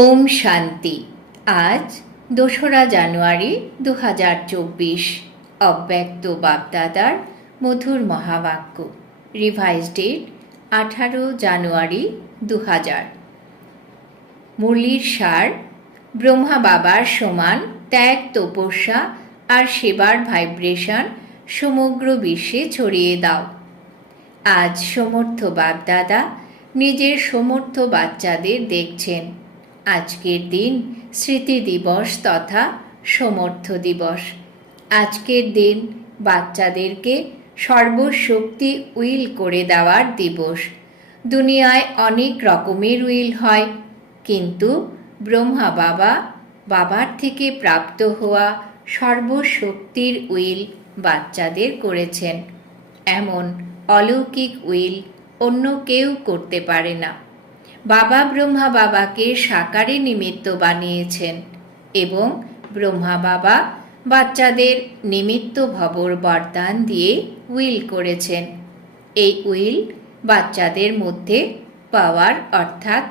ওম শান্তি। আজ দোসরা জানুয়ারি দু হাজার চব্বিশ। অব্যক্ত বাপদাদার মধুর মহাবাক্য। রিভাইজ ডেট আঠারো জানুয়ারি দু হাজার মুরলির সার ব্রহ্মা বাবার সমান ত্যাগ, তপস্যা আর সেবার ভাইব্রেশন সমগ্র বিশ্বে ছড়িয়ে দাও। আজ সমর্থ বাপদাদা নিজের সমর্থ বাচ্চাদের দেখছেন। আজকের দিন স্মৃতি দিবস তথা সমর্থ দিবস। আজকের দিন বাচ্চাদেরকে সর্বশক্তি উইল করে দেওয়ার দিবস। দুনিয়ায় অনেক রকমের উইল হয়, কিন্তু ব্রহ্মা বাবা, বাবার থেকে প্রাপ্ত হওয়া সর্বশক্তির উইল বাচ্চাদের করেছেন। এমন অলৌকিক উইল অন্য কেউ করতে পারে না। বাবা ব্রহ্মা বাবাকে সাকারে নিমিত্ত বানিয়েছেন এবং ব্রহ্মা বাবা বাচ্চাদের নিমিত্ত ভবর বরদান দিয়ে উইল করেছেন। এই উইল বাচ্চাদের মধ্যে পাওয়ার অর্থাৎ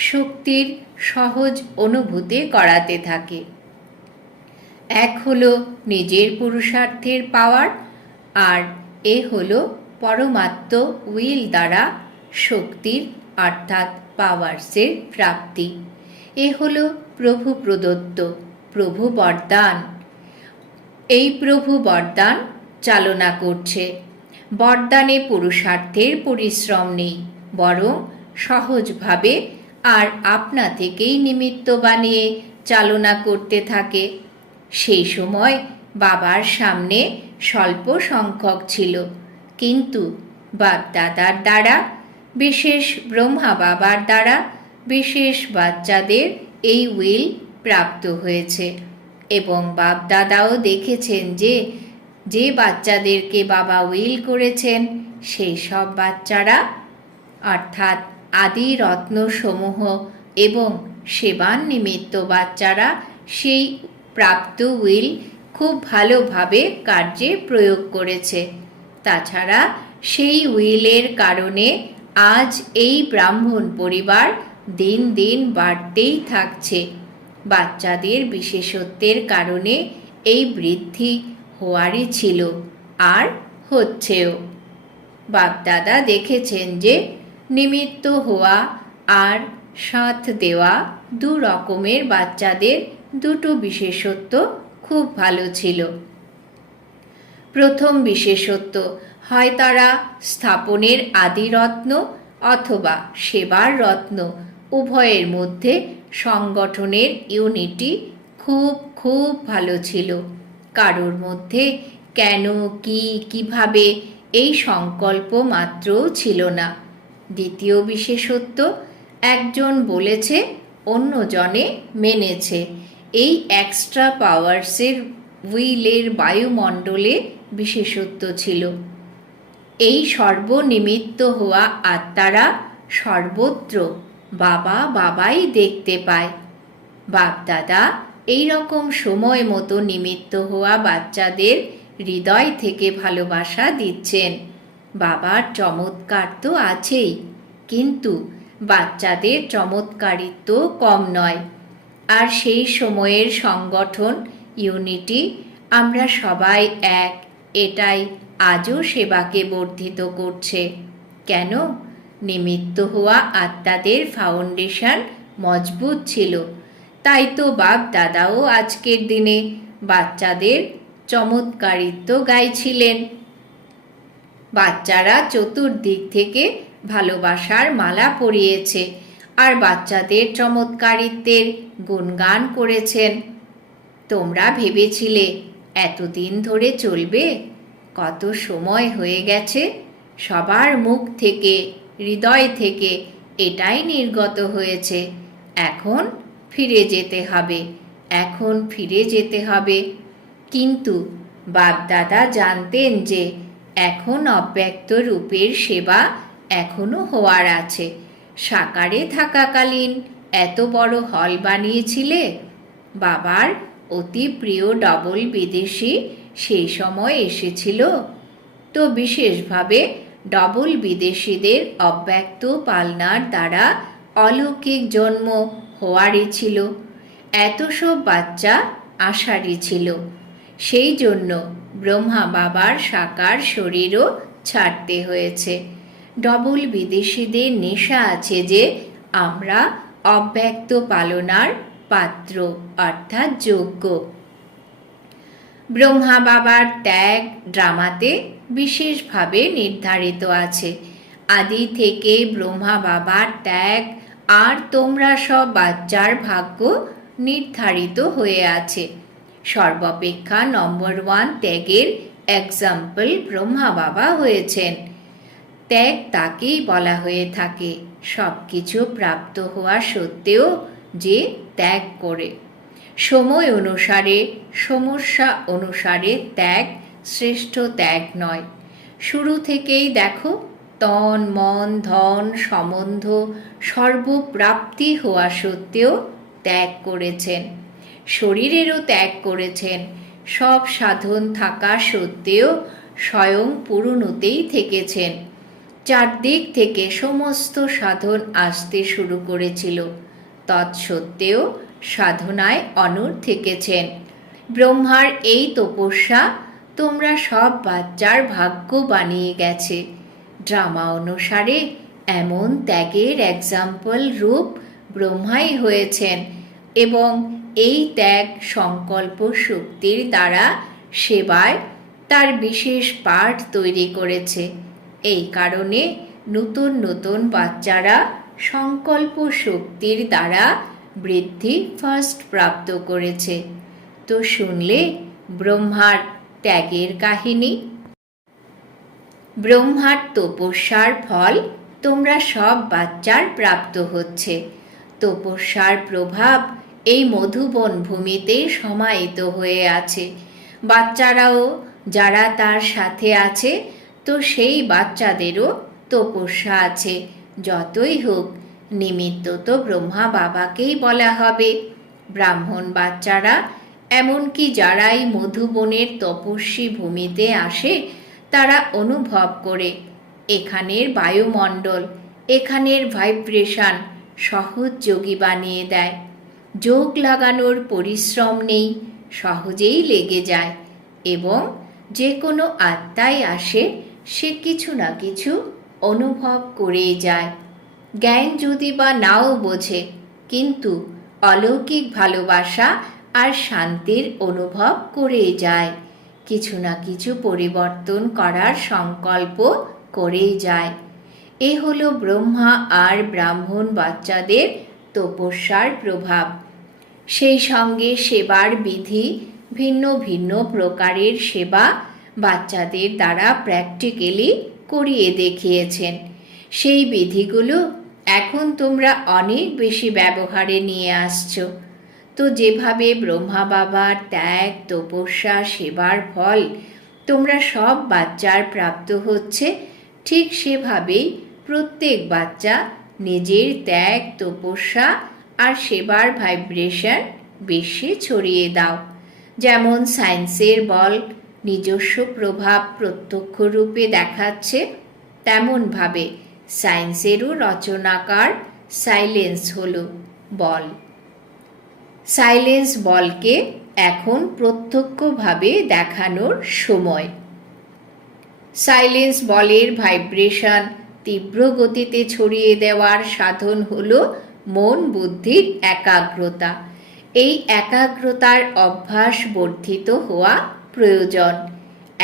শক্তির সহজ অনুভূতি করাতে থাকে। এক হলো নিজের পুরুষার্থের পাওয়ার আর এ হলো পরমাত্ম উইল দ্বারা শক্তির অর্থাৎ পাওয়ার্সের প্রাপ্তি। এ হলো প্রভু প্রদত্ত প্রভু বরদান। এই প্রভু বরদান চালনা করছে। বরদানে পুরুষার্থের পরিশ্রম নেই, বরং সহজভাবে আর আপনা থেকেই নিমিত্ত বানিয়ে চালনা করতে থাকে। সেই সময় বাবার সামনে স্বল্প সংখ্যক ছিল, কিন্তু বাপদাদার দ্বারা বিশেষ ব্রহ্মা বাবার দ্বারা বিশেষ বাচ্চাদের এই উইল প্রাপ্ত হয়েছে। এবং বাপদাদাও দেখেছেন যে যে বাচ্চাদেরকে বাবা উইল করেছেন, সেই সব বাচ্চারা অর্থাৎ আদি রত্নসমূহ এবং সেবান নিমিত্ত বাচ্চারা সেই প্রাপ্ত উইল খুব ভালোভাবে কার্যে প্রয়োগ করেছে। তাছাড়া সেই উইলের কারণে আজ এই ব্রাহ্মণ পরিবার দিন দিন বাড়তেই থাকছে। বাচ্চাদের বিশেষত্বের কারণে এই বৃদ্ধি হওয়ারই ছিল, আর হচ্ছেও। বাপদাদা দেখেছেন যে নিমিত্ত হওয়া আর সাথ দেওয়া দু রকমের বাচ্চাদের দুটো বিশেষত্ব খুব ভালো ছিল। প্রথম বিশেষত্ব, হয় তারা স্থাপনের আদিরত্ন অথবা সেবার রত্ন। উভয়ের মধ্যে সংগঠনের ইউনিটি খুব খুব ভালো ছিল। কারোর মধ্যে কেন, কি, কীভাবে এই সংকল্প মাত্রও ছিল না। দ্বিতীয় বিশেষত্ব, একজন বলেছে, অন্যজনে মেনেছে। এই এক্সট্রা পাওয়ার্সের উইলের বায়ুমণ্ডলে বিশেষত্ব ছিল। এই সর্বনিমিত্ত হওয়া আত্মারা সর্বত্র বাবা বাবাই দেখতে পায়। বাপদাদা এই রকম সময় মতো নিমিত্ত হওয়া বাচ্চাদের হৃদয় থেকে ভালোবাসা দিচ্ছেন। বাবার চমৎকার তো আছেই, কিন্তু বাচ্চাদের চমৎকারিত্ব কম নয়। আর সেই সময়ের সংগঠন, ইউনিটি, আমরা সবাই এক এটাই আজও সেবাকে বর্ধিত করছে। কেন? নিমিত্ত হওয়া আত্মাদের ফাউন্ডেশন মজবুত ছিল। তাই তো বাপ দাদাও আজকের দিনে বাচ্চাদের চমৎকারিত্ব গাইছিলেন। বাচ্চারা চতুর্দিক থেকে ভালোবাসার মালা পরিয়েছে আর বাচ্চাদের চমৎকারিত্বের গুণগান করেছেন। তোমরা ভেবেছিলে এতদিন ধরে চলবে? কত সময় হয়ে গেছে? সবার মুখ থেকে, হৃদয় থেকে এটাই নির্গত হয়েছে। এখন ফিরে যেতে হবে, এখন ফিরে যেতে হবে। কিন্তু বাপদাদা জানতেন যে এখন অব্যক্ত রূপের সেবা এখনও হওয়ার আছে। সাকারে থাকাকালীন এত বড় হল বানিয়েছিলে? বাবার অতি প্রিয় ডবল বিদেশি সেই সময় এসেছিল। তো বিশেষভাবে ডবল বিদেশিদের অব্যক্ত পালনার দ্বারা অলৌকিক জন্ম হওয়ারই ছিল। এত সব বাচ্চা আসারই ছিল। সেই জন্য ব্রহ্মা বাবার সাকার শরীরও ছাড়তে হয়েছে। ডবল বিদেশিদের নেশা আছে যে আমরা অব্যক্ত পালনার পাত্র অর্থাৎ যোগ্য ব্রহ্মা বাবার ত্যাগ ড্রামাতে বিশেষভাবে নির্ধারিত আছে। আদি থেকে ব্রহ্মা বাবার ত্যাগ আর তোমরা সব বাচ্চার ভাগ্য নির্ধারিত হয়ে আছে। সর্বাপেক্ষা নম্বর ওয়ান ত্যাগের এক্সাম্পল ব্রহ্মা বাবা হয়েছেন। ত্যাগ তাকেই বলা হয়ে থাকে। সব কিছু প্রাপ্ত হওয়া সত্ত্বেও যে ত্যাগ করে। সময় অনুসারে, সমস্যা অনুসারে ত্যাগ শ্রেষ্ঠ ত্যাগ নয়। শুরু থেকেই দেখো, তন, মন, ধন, সম্বন্ধ সর্বপ্রাপ্তি হওয়া সত্ত্বেও ত্যাগ করেছেন। শরীরেরও ত্যাগ করেছেন। সব সাধন থাকা সত্ত্বেও স্বয়ং পূরণতেই থেকেছেন। চারদিক থেকে সমস্ত সাধন আসতে শুরু করেছিল। তৎসত্ত্বেও সাধনায় অনর থেকেছেন। ব্রহ্মার এই তপস্যা তোমরা সব বাচ্চার ভাগ্য বানিয়ে গেছে। ড্রামা অনুসারে এমন ত্যাগের এক্সাম্পল রূপ ব্রহ্মাই হয়েছেন এবং এই ত্যাগ সংকল্প শক্তির দ্বারা সেবায় তার বিশেষ পাঠ তৈরি করেছে। এই কারণে নতুন নতুন বাচ্চারা সংকল্প শক্তির দ্বারা বৃদ্ধি ফার্স্ট প্রাপ্ত করেছে। তো শুনলে ব্রহ্মার ত্যাগের কাহিনী। ব্রহ্মার তপস্যার ফল তোমরা সব বাচ্চার প্রাপ্ত হচ্ছে। তপস্যার প্রভাব এই মধুবন ভূমিতে সমাহিত হয়ে আছে। বাচ্চারাও যারা তার সাথে আছে, তো সেই বাচ্চাদেরও তপস্যা আছে। যতই হোক, নিমিত্ত তো ব্রহ্মা বাবাকেই বলা হবে। ব্রাহ্মণ বাচ্চারা, এমনকি যারাই মধুবনের তপস্বী ভূমিতে আসে, তারা অনুভব করে, এখানের বায়ুমণ্ডল, এখানের ভাইব্রেশন সহজ যোগী বানিয়ে দেয়। যোগ লাগানোর পরিশ্রম নেই, সহজেই লেগে যায়, এবং যে কোনো আত্মায় আসে, সে কিছু না কিছু অনুভব করেই যায়। জ্ঞান যদি বা নাও বোঝে, কিন্তু অলৌকিক ভালোবাসা আর শান্তির অনুভব করেই যায়। কিছু না কিছু পরিবর্তন করার সংকল্প করেই যায়। এ হলো ব্রহ্মা আর ব্রাহ্মণ বাচ্চাদের তপস্যার প্রভাব। সেই সঙ্গে সেবার বিধি, ভিন্ন ভিন্ন প্রকারের সেবা বাচ্চাদের দ্বারা প্র্যাকটিক্যালি করিয়ে দেখিয়েছেন। সেই বিধিগুলো এখন তোমরা অনেক বেশি ব্যবহারে নিয়ে আসছো। তো যেভাবে ব্রহ্মা বাবার ত্যাগ, তপস্যা, সেবার ফল তোমরা সব বাচ্চার প্রাপ্ত হচ্ছে, ঠিক সেভাবেই প্রত্যেক বাচ্চা নিজের ত্যাগ, তপস্যা আর সেবার ভাইব্রেশন বেশি ছড়িয়ে দাও। যেমন সায়েন্সের বল নিজস্ব প্রভাব প্রত্যক্ষ রূপে দেখাচ্ছে তেমনভাবে। সায়েন্সেরও রচনাকার সাইলেন্স হল বল। সাইলেন্স বলকে এখন প্রত্যক্ষভাবে দেখানোর সময়। সাইলেন্স বলের ভাইব্রেশন তীব্র গতিতে ছড়িয়ে দেওয়ার সাধন হল মন বুদ্ধির একাগ্রতা। এই একাগ্রতার অভ্যাস বর্ধিত হওয়া প্রয়োজন।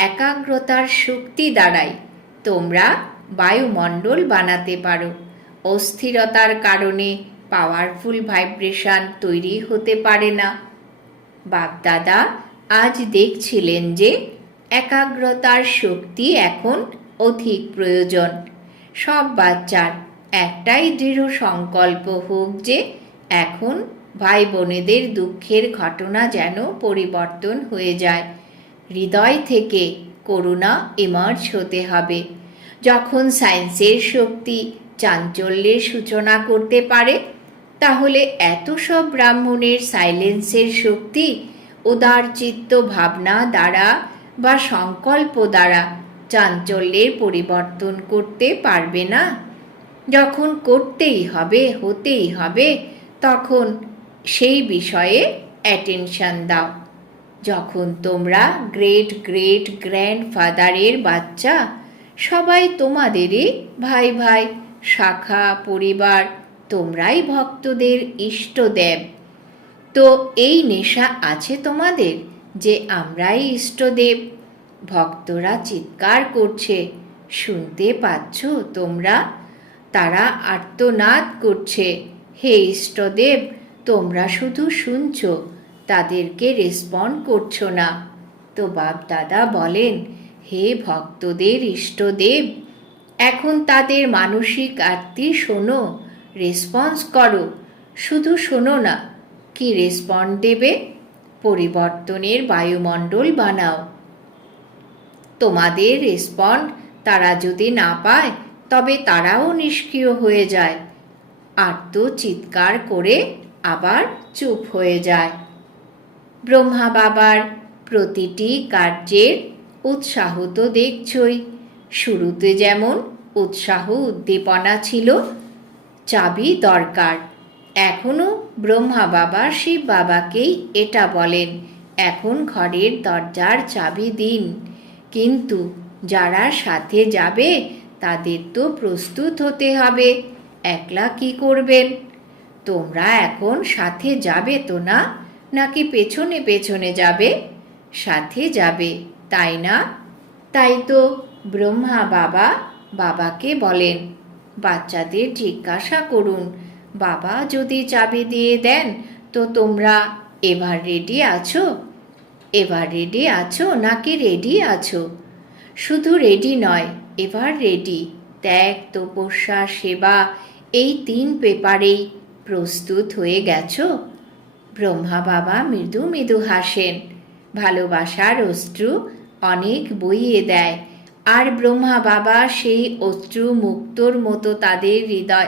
একাগ্রতার শক্তি দ্বারাই তোমরা বায়ুমণ্ডল বানাতে পারো। অস্থিরতার কারণে পাওয়ারফুল ভাইব্রেশন তৈরি হতে পারে না। বাগদাদা আজ দেখছিলেন যে একাগ্রতার শক্তি এখন অধিক প্রয়োজন। সব বাচ্চার একটাই দৃঢ় সংকল্প হোক যে এখন ভাই বোনেদের দুঃখের ঘটনা যেন পরিবর্তন হয়ে যায়। হৃদয় থেকে করুণা ইমার্জ হতে হবে। যখন সায়েন্সের শক্তি চাঞ্চল্যের সূচনা করতে পারে, তাহলে এত সব ব্রাহ্মণের সাইলেন্সের শক্তি উদার চিত্ত ভাবনা দ্বারা বা সংকল্প দ্বারা চাঞ্চল্যের পরিবর্তন করতে পারবে না। যখন করতেই হবে, হতেই হবে, তখন সেই বিষয়ে অ্যাটেনশন দাও। যখন তোমরা গ্রেট গ্রেট গ্র্যান্ডফাদারের বাচ্চা, সবাই তোমাদেরই ভাই ভাই, শাখা, পরিবার, তোমরাই ভক্তদের ইষ্টদেব। তো এই নেশা আছে তোমাদের যে আমরাই ইষ্টদেব। ভক্তরা চিৎকার করছে, শুনতে পাচ্ছ তোমরা? তারা আর্তনাদ করছে। হে ইষ্টদেব, তোমরা শুধু শুনছো তাদেরকে রেসপন্ড করছ না। তো বাপ দাদা বলেন, হে ভক্তদের ইষ্টদেব, এখন তাদের মানসিক আরতি শোনো রেসপন্স করো। শুধু শোনো না, কি রেসপন্ড দেবে? পরিবর্তনের বায়ুমণ্ডল বানাও। তোমাদের রেসপন্ড তারা যদি না পায়, তবে তারাও নিষ্ক্রিয় হয়ে যায়। আর তো চিৎকার করে আবার চুপ হয়ে যায়। ব্রহ্মা বাবার প্রতিটি কার্যের উৎসাহ তো দেখছই। শুরুতে যেমন উৎসাহ উদ্দীপনা ছিল, চাবি দরকার। এখনও ব্রহ্মা বাবা শিব বাবাকেই এটা বলেন, এখন ঘরের দরজার চাবি দিন। কিন্তু যারা সাথে যাবে, তাদের তো প্রস্তুত হতে হবে, একলা কি করবেন? তোমরা এখন সাথে যাবে তো না? নাকি পেছনে পেছনে যাবে, সাথে যাবে, তাই না? তাই তো ব্রহ্মা বাবা বাবাকে বলেন। বাচ্চাদের জিজ্ঞাসা করুন, বাবা যদি চাবি দিয়ে দেন, তো তোমরা এবার রেডি আছো? এবার রেডি আছো নাকি রেডি আছো? শুধু রেডি নয়, এবার রেডি ত্যাগ, তপস্যা, সেবা, এই তিন পেপারেই প্রস্তুত হয়ে গেছো? ব্রহ্মা বাবা মৃদু মৃদু হাসেন। ভালোবাসার অশ্রু অনেক বইয়ে দেয়। আর ব্রহ্মা বাবা সেই অশ্রু মুক্তর মতো তাদের হৃদয়,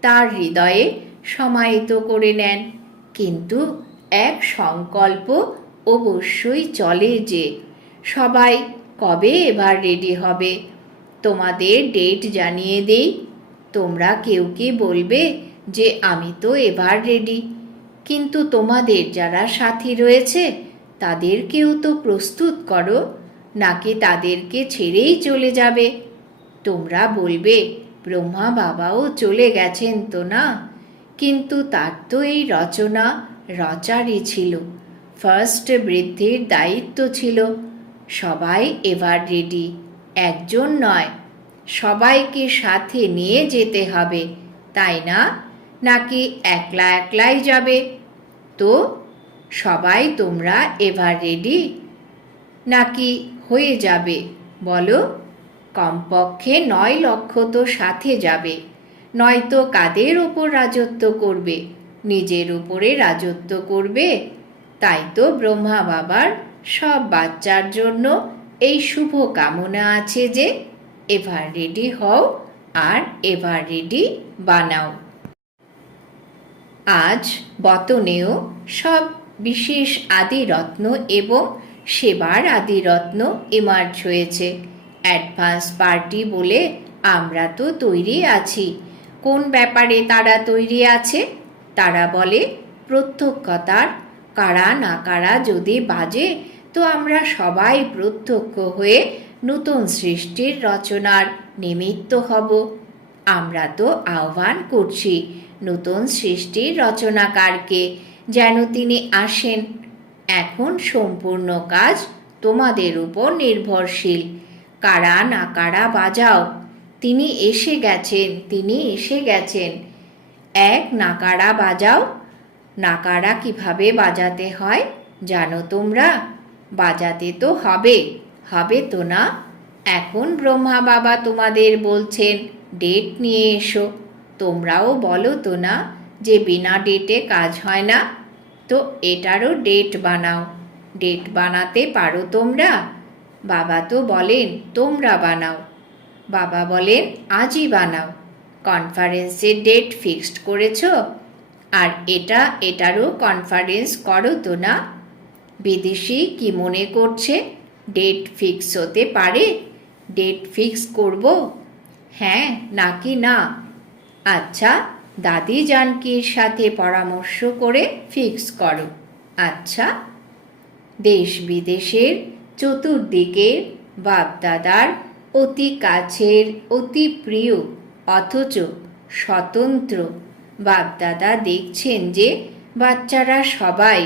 তার হৃদয়ে সমাহিত করে নেন। কিন্তু এক সংকল্প অবশ্যই চলে যে, সবাই কবে এবার রেডি হবে? তোমাদের ডেট জানিয়ে দেই। তোমরা কেউ কি বলবে যে, আমি তো এবার রেডি কিন্তু তোমাদের যারা সাথী রয়েছে, তাদেরকেও তো প্রস্তুত করো, নাকি তাদেরকে ছেড়েই চলে যাবে? তোমরা বলবে, ব্রহ্মা বাবাও চলে গেছেন তো না? কিন্তু তার তো এই রচনা রচারই ছিল ফার্স্ট বৃদ্ধির দায়িত্ব ছিল। সবাই এবার রেডি একজন নয়, সবাইকে সাথে নিয়ে যেতে হবে, তাই না? নাকি একলা একলাই যাবে? তো সবাই তোমরা এবার রেডি নাকি হয়ে যাবে? বলো। কমপক্ষে নয় লক্ষ তো সাথে যাবে। নয়তো কাদের ওপর রাজত্ব করবে? নিজের উপরে রাজত্ব করবে? তাই তো ব্রহ্মা বাবার সব বাচ্চার জন্য এই শুভ কামনা আছে যে এভার রেডি হও আর এভার রেডি বানাও। আজ বতনেও সব বিশেষ আদিরত্ন এবং সেবার আদিরত্ন এমার্জ হয়েছে। অ্যাডভান্স পার্টি বলে আমরা তো তৈরি আছি। কোন ব্যাপারে তারা তৈরি আছে? তারা বলে, প্রত্যক্ষতার, কারা না কারা যদি বাজে, তো আমরা সবাই প্রত্যক্ষ হয়ে নতুন সৃষ্টির রচনার নিমিত্ত হব। আমরা তো আহ্বান করছি নতুন সৃষ্টির রচনাকারকে যেন তিনি আসেন। এখন সম্পূর্ণ কাজ তোমাদের উপর নির্ভরশীল। কারা না কারা বাজাও। তিনি এসে গেছেন, তিনি এসে গেছেন। এক নাকারা বাজাও নাকারা কীভাবে বাজাতে হয় জানো তোমরা? বাজাতে তো হবে হবে তো না? এখন ব্রহ্মা বাবা তোমাদের বলছেন, ডেট নিয়ে এসো। তোমরাও বলো তো না যে বিনা ডেটে কাজ হয় না? তো এটারও ডেট বানাও। ডেট বানাতে পারো তোমরা? বাবা তো বলেন, তোমরা বানাও। বাবা বলেন, আজই বানাও। কনফারেন্সের ডেট ফিক্সড করেছ? আর এটা, এটারও কনফারেন্স করো তো না? বিদেশি কি মনে করছে? ডেট ফিক্স হতে পারে? ডেট ফিক্স করব? হ্যাঁ নাকি না? আচ্ছা দাদি জানকীর সাথে পরামর্শ করে ফিক্স করো। আচ্ছা দেশ বিদেশের চতুর্দিকে বাপদাদার অতি কাছের, অতি প্রিয়, অথচ স্বতন্ত্র বাপদাদা দেখছেন যে বাচ্চারা সবাই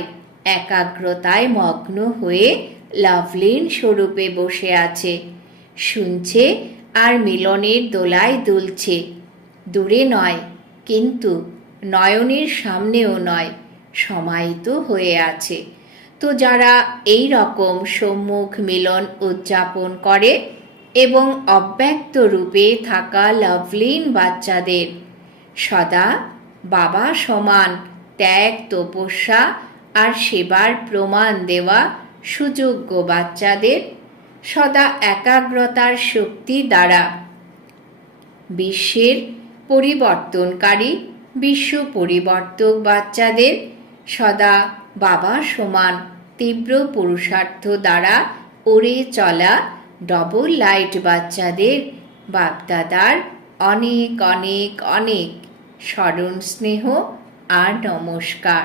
একাগ্রতায় মগ্ন হয়ে লাভলিন স্বরূপে বসে আছে। শুনছে আর মিলনের দোলায় দুলছে। দূরে নয়, কিন্তু নয়নের সামনেও নয় সমাহিত হয়ে আছে। তো যারা এই রকম সম্মুখ মিলন উদযাপন করে এবং অব্যক্ত রূপে থাকা লাভলিন বাচ্চাদের, সদা বাবা সমান ত্যাগ, তপস্যা আর সেবার প্রমাণ দেওয়া সুযোগ্য বাচ্চাদের সদা একাগ্রতার শক্তি দ্বারা বিশ্বের পরিবর্তনকারী বিশ্ব পরিবর্তক বাচ্চাদের সদা বাবা সমান তীব্র পুরুষার্থ দ্বারা ওড়ে চলা ডবল লাইট বাচ্চাদের বাপদাদার অনেক অনেক অনেক স্মরণ স্নেহ আর নমস্কার।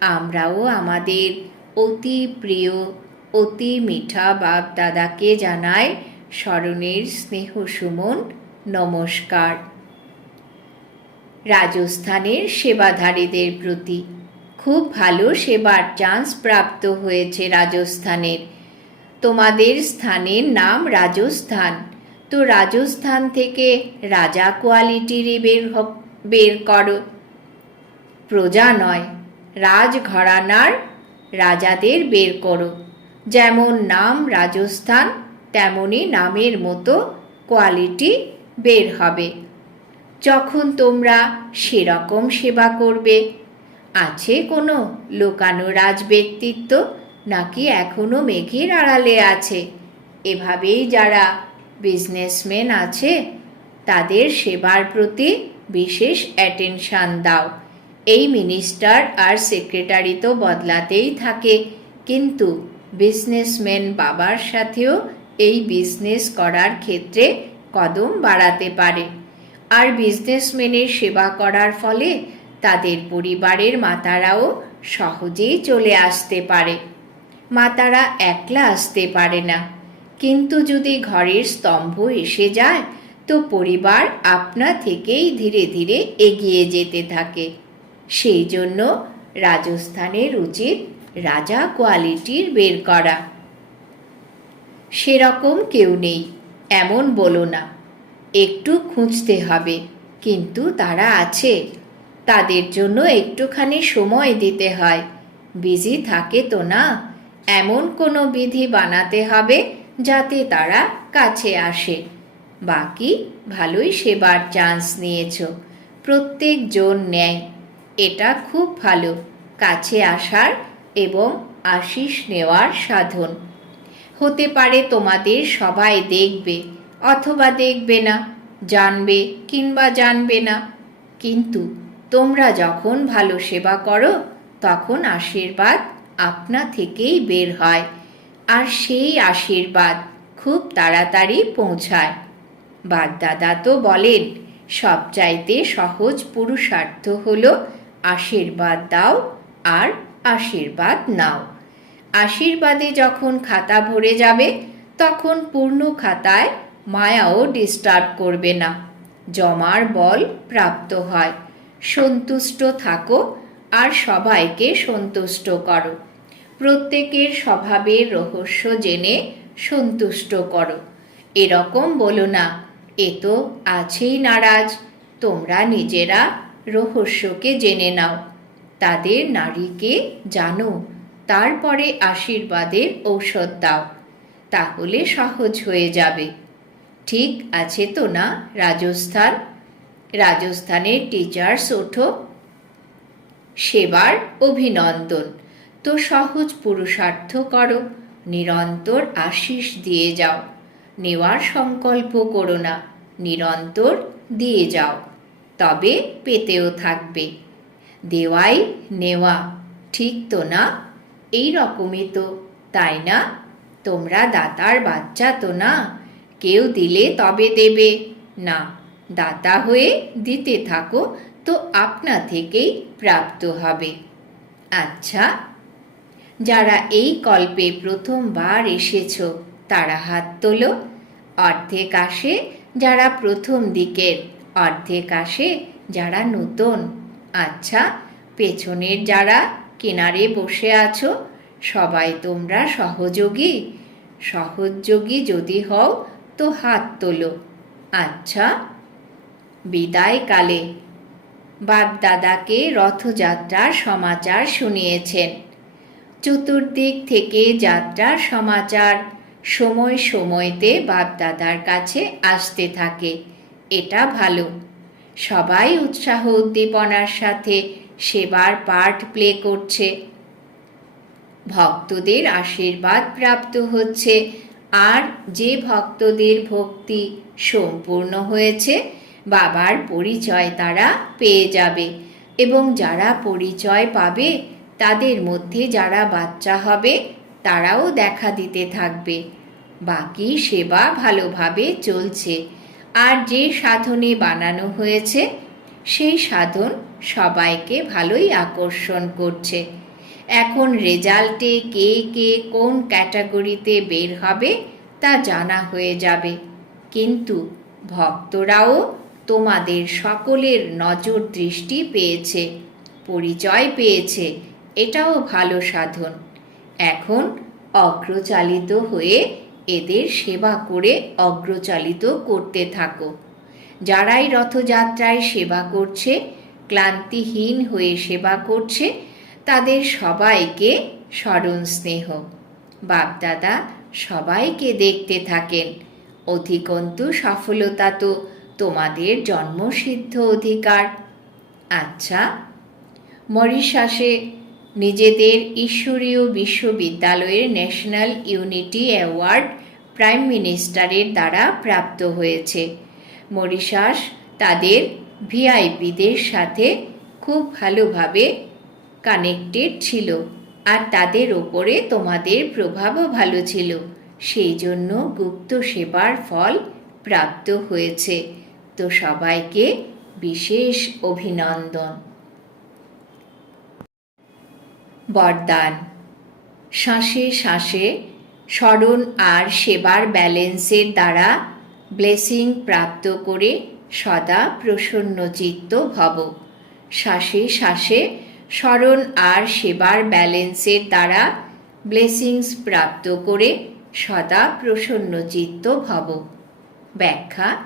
আমরাও আমাদের অতি প্রিয়, অতি মিঠা বাপ দাদাকে জানাই স্মরণের স্নেহ সুমন নমস্কার। রাজস্থানের সেবাধারীদের প্রতি খুব ভালো সেবার চান্স প্রাপ্ত হয়েছে রাজস্থানের। তোমাদের স্থানের নাম রাজস্থান। তো রাজস্থান থেকে রাজা কোয়ালিটিরই বের বের করো। প্রজা নয় রাজঘরানার রাজাদের বের করো। যেমন নাম রাজস্থান, তেমনি নামের মতো কোয়ালিটি বের হবে। যখন তোমরা সেরকম সেবা করবে। আছে কোনো লোকানো রাজ ব্যক্তিত্ব নাকি এখনও মেঘের আড়ালে আছে? এভাবেই যারা বিজনেসম্যান আছে, তাদের সেবার প্রতি বিশেষ অ্যাটেনশান দাও। এই মিনিস্টার আর সেক্রেটারি তো বদলাতেই থাকে, কিন্তু বিজনেসম্যান বাবার সাথেও এই বিজনেস করার ক্ষেত্রে কদম বাড়াতে পারে। আর বিজনেসম্যানের সেবা করার ফলে তাদের পরিবারের মাতারাও সহজেই চলে আসতে পারে। মাতারা একলা আসতে পারে না। কিন্তু যদি ঘরের স্তম্ভ এসে যায়, তো পরিবার আপনা থেকেই ধীরে ধীরে এগিয়ে যেতে থাকে। সেই জন্য রাজস্থানের উচিত রাজা কোয়ালিটির বের করা। সেরকম কেউ নেই, এমন বলো না। একটু খুঁজতে হবে। কিন্তু তারা আছে। তাদের জন্য একটুখানি সময় দিতে হয়। বিজি থাকে তো না? এমন কোনো বিধি বানাতে হবে যাতে তারা কাছে আসে। বাকি, ভালোই সেবার চান্স নিয়েছ। প্রত্যেকজন নেয়। এটা খুব ভালো। কাছে আসার এবং আশিস নেওয়ার সাধন। হতে পারে তোমাদের সবাই দেখবে। অথবা দেখবে না, জানবে কিংবা জানবে না। কিন্তু তোমরা যখন ভালো সেবা করো, তখন আশীর্বাদ আপনা থেকেই বের হয় আর সেই আশীর্বাদ খুব তাড়াতাড়ি পৌঁছায়। বাগদাদা তো বলেন, সবচাইতে সহজ পুরুষার্থ হলো আশীর্বাদ দাও আর আশীর্বাদ নাও। আশীর্বাদে যখন খাতা ভরে যাবে, তখন পূর্ণ খাতায় মায়াও ডিস্টার্ব করবে না। জমার বল প্রাপ্ত হয়। সন্তুষ্ট থাকো আর সবাইকে সন্তুষ্ট করো। প্রত্যেকের স্বভাবের রহস্য জেনে সন্তুষ্ট করো। এরকম বলো না, এ তো আছেই নারাজ। তোমরা নিজেরা রহস্যকে জেনে নাও। তাদের নারীকে জানো, তারপরে আশীর্বাদের ঔষধ দাও। তাহলে সহজ হয়ে যাবে। ঠিক আছে তো না, রাজস্থান? রাজস্থানের টিচার্স ওঠো সেবার অভিনন্দন। তো সহজ পুরুষার্থ করো, নিরন্তর আশিস দিয়ে যাও। নেওয়ার সংকল্প করো না, নিরন্তর দিয়ে যাও। তবে পেতেও থাকবে। দেওয়াই নেওয়া, ঠিক তো না? এই রকমই তো, তাই না? তোমরা দাতার বাচ্চা তো না? কেউ দিলে তবে দেবে। না, দাতা হয়ে দিতে থাকো, তো আপনা থেকেই প্রাপ্ত হবে। আচ্ছা যারা এই কল্পে প্রথমবার এসেছ, তারা হাত তোলো। অর্ধেক আসে যারা প্রথম দিকের, অর্ধেক আসে যারা নতুন। আচ্ছা পেছনের যারা কিনারে বসে আছো, সবাই তোমরা সহযোগী। সহযোগী যদি হও তো হাত তোলো। আচ্ছা বিদায়কালে। বাপদাদাকে রথযাত্রার সমাচার শুনিয়েছেন। চতুর্দিক থেকে যাত্রার সমাচার সময় সময়তে বাপদাদার কাছে আসতে থাকে। এটা ভালো। সবাই উৎসাহ উদ্দীপনার সাথে সেবার পার্ট প্লে করছে। ভক্তদের আশীর্বাদ প্রাপ্ত হচ্ছে আর যে ভক্তদের ভক্তি সম্পূর্ণ হয়েছে, বাবার পরিচয় তারা পেয়ে যাবে। এবং যারা পরিচয় পাবে, তাদের মধ্যে যারা বাচ্চা হবে, তারাও দেখা দিতে থাকবে। বাকি সেবা ভালোভাবে চলছে। আর যে সাধনে বানানো হয়েছে, সেই সাধন সবাইকে ভালোই আকর্ষণ করছে। এখন রেজাল্টে কে কে কোন ক্যাটাগরিতে বের হবে তা জানা হয়ে যাবে। কিন্তু ভক্তরাও তোমাদের সকলের নজর দৃষ্টি পেয়েছে, পরিচয় পেয়েছে, এটাও ভালো সাধন। এখন অগ্রচালিত হয়ে এদের সেবা করে অগ্রচালিত করতে থাকো। যারাই রথযাত্রায় সেবা করছে, ক্লান্তিহীন হয়ে সেবা করছে তাদের সবাইকে স্মরণ স্নেহ। বাপদাদা সবাইকে দেখতে থাকেন। অধিকন্তু সফলতা তো তোমাদের জন্মসিদ্ধ অধিকার। আচ্ছা মরিশাসে নিজেদের ঈশ্বরীয় বিশ্ববিদ্যালয়ের ন্যাশনাল ইউনিটি অ্যাওয়ার্ড প্রাইম মিনিস্টারের দ্বারা প্রাপ্ত হয়েছে। মরিশাস তাদের ভিআইপিদের সাথে খুব ভালোভাবে কানেক্টেড ছিল আর তাদের ওপরে তোমাদের প্রভাবও ভালো ছিল। সেই জন্য গুপ্ত সেবার ফল প্রাপ্ত হয়েছে। তো সবাইকে বিশেষ অভিনন্দন। বরদান। শ্বাসে শ্বাসে স্মরণ আর সেবার ব্যালেন্সের দ্বারা ব্লেসিং প্রাপ্ত করে সদা প্রসন্ন চিত্ত ভব। শ্বাসে শ্বাসে স্মরণ আর সেবার ব্যালেন্সের দ্বারা ব্লেসিংস প্রাপ্ত করে সদা প্রসন্ন চিত্ত ভব। ব্যাখ্যা,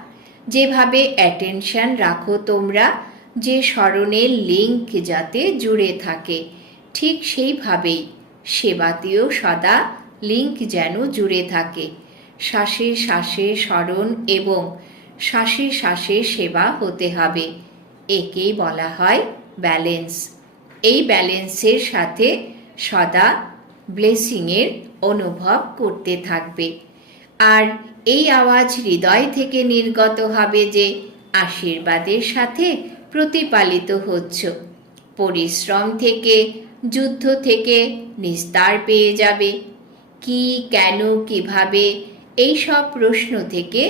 যেভাবে অ্যাটেনশন রাখো তোমরা, যে স্মরণের লিঙ্ক যাতে জুড়ে থাকে, ঠিক সেইভাবেই সেবাতেও সদা লিঙ্ক যেন জুড়ে থাকে। শ্বাসে শ্বাসে স্মরণ এবং শ্বাসে শ্বাসে সেবা হতে হবে। একেই বলা হয় ব্যালেন্স। এই ব্যালেন্সের সাথে সদা ব্লেসিংয়ের অনুভব করতে থাকবে। আর এই আওয়াজ হৃদয় থেকে নির্গত হবে যে আশীর্বাদের সাথে প্রতিপালিত হচ্ছ। পরিশ্রম থেকে, যুদ্ধ থেকে নিস্তার পেয়ে যাবে। কি, কেন, কীভাবে এই সব প্রশ্ন থেকে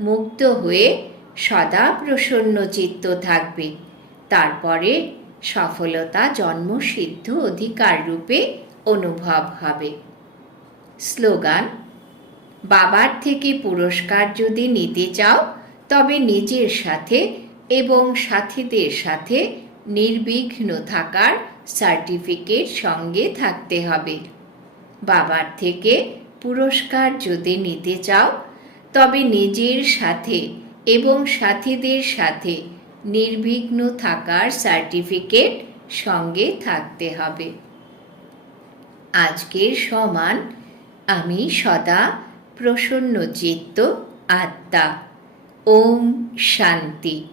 মুক্ত হয়ে সদা প্রসন্ন চিত্ত থাকবে। তারপরে সফলতা জন্মসিদ্ধ অধিকার রূপে অনুভব হবে। স্লোগান, বাবার থেকে পুরস্কার যদি নিতে চাও, তবে নিজের সাথে এবং সাথীদের সাথে নির্বিঘ্ন থাকার সার্টিফিকেট সঙ্গে থাকতে হবে। বাবার থেকে পুরস্কার যদি নিতে চাও, তবে নিজের সাথে এবং সাথীদের সাথে নির্বিঘ্ন থাকার সার্টিফিকেট সঙ্গে থাকতে হবে। আজকের সমান আমি সদা প্রসন্ন চিত্ত আত্মা। ওম শান্তি।